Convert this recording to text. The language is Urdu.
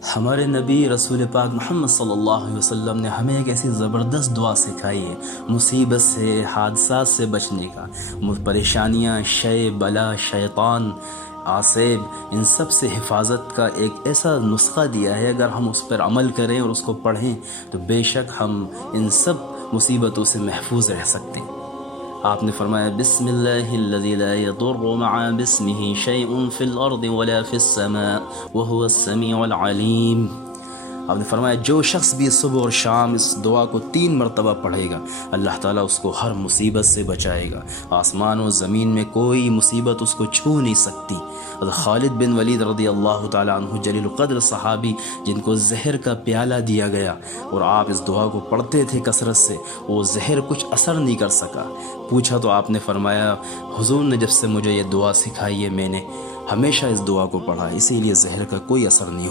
ہمارے نبی رسول پاک محمد صلی اللہ علیہ وسلم نے ہمیں ایک ایسی زبردست دعا سکھائی ہے مصیبت سے، حادثات سے بچنے کا، پریشانیاں، شے، بلا، شیطان، آصیب، ان سب سے حفاظت کا ایک ایسا نسخہ دیا ہے۔ اگر ہم اس پر عمل کریں اور اس کو پڑھیں تو بے شک ہم ان سب مصیبتوں سے محفوظ رہ سکتے ہیں۔ آپ نے فرمایا بسم اللہ الذی لا یضر مع بسمہ شیء فی الارض ولا فی السماء وهو السمیع العلیم۔ آپ نے فرمایا جو شخص بھی صبح اور شام اس دعا کو 3 مرتبہ پڑھے گا، اللہ تعالیٰ اس کو ہر مصیبت سے بچائے گا۔ آسمان و زمین میں کوئی مصیبت اس کو چھو نہیں سکتی۔ حضرت خالد بن ولید رضی اللہ تعالیٰ عنہ جلیل القدر صحابی، جن کو زہر کا پیالہ دیا گیا اور آپ اس دعا کو پڑھتے تھے کثرت سے، وہ زہر کچھ اثر نہیں کر سکا۔ پوچھا تو آپ نے فرمایا حضور نے جب سے مجھے یہ دعا سکھائی ہے میں نے ہمیشہ اس دعا کو پڑھا، اسی لیے زہر کا کوئی اثر نہیں ہوا۔